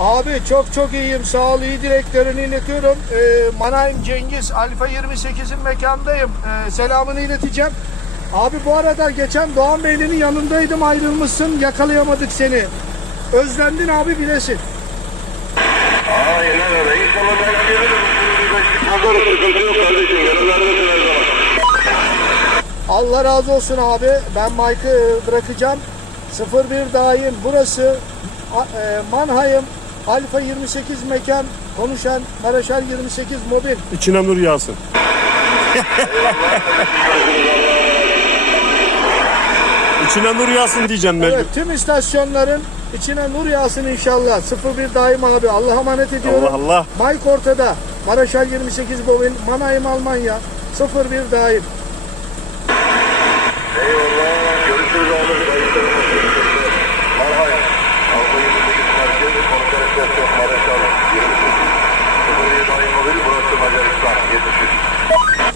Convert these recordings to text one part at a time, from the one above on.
Abi çok çok iyiyim. Sağ ol. iyi dileklerini iletiyorum. Ee, Manayım Cengiz. Alfa 28'in mekandayım. Ee, selamını ileteceğim. Abi bu arada geçen Doğan Beyli'nin yanındaydım ayrılmışsın. Yakalayamadık seni. Özlendin abi bilesin. Aynen öyle. İnşallah ben gelirim. Pazarı sıkıntı yok kardeşim. Yanılarındasın her zaman. Allah razı olsun abi. Ben Mike'ı bırakacağım. 01 daim. Burası e, Mannheim Alfa 28 mekan konuşan Maraşal 28 mobil. İçine nur yağsın. İçine nur yağsın diyeceğim ben. Evet tüm istasyonların içine nur yağsın inşallah. 01 daim abi. Allah'a emanet ediyorum. Allah Allah. Mike ortada. Maraşal 28 mobil. Mannheim Almanya. 01 daim.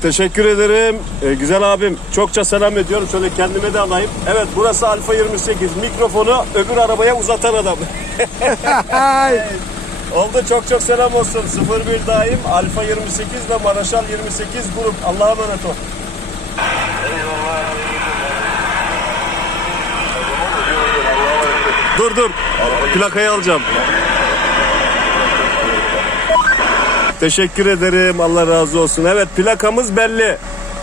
Teşekkür ederim. Ee, güzel abim. Çokça selam ediyorum. Şöyle kendime de alayım. Evet burası Alfa 28. Mikrofonu öbür arabaya uzatan adam. Oldu çok çok selam olsun. 01 daim Alfa 28 ve Maraşal 28 grup. Allah'a emanet ol. Dur dur. Plakayı alacağım. Teşekkür ederim. Allah razı olsun. Evet plakamız belli.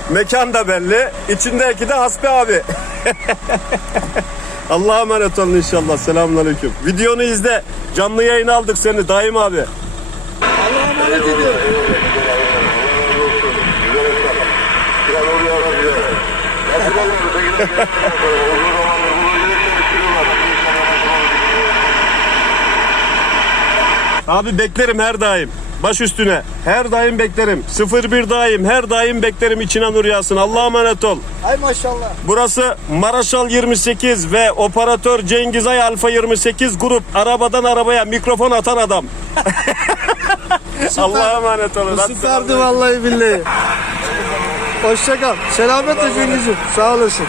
Mekan da belli. İçindeki de Hasbi abi. Allah'a emanet olun inşallah. Selamünaleyküm. Videonu izle. Canlı yayın aldık seni daim abi. Allah'a emanet ediyorum. Abi beklerim her daim. Baş üstüne. Her daim beklerim. 01 daim. Her daim beklerim. İçine nur yağsın. Allah'a emanet ol. Ay maşallah. Burası Maraşal 28 ve operatör Cengiz Ay Alfa 28 grup. Arabadan arabaya mikrofon atan adam. Allah'a emanet olun. Süperdi vallahi billahi. Hoşça kal. Selametle Cengiz'im. Sağ olasın.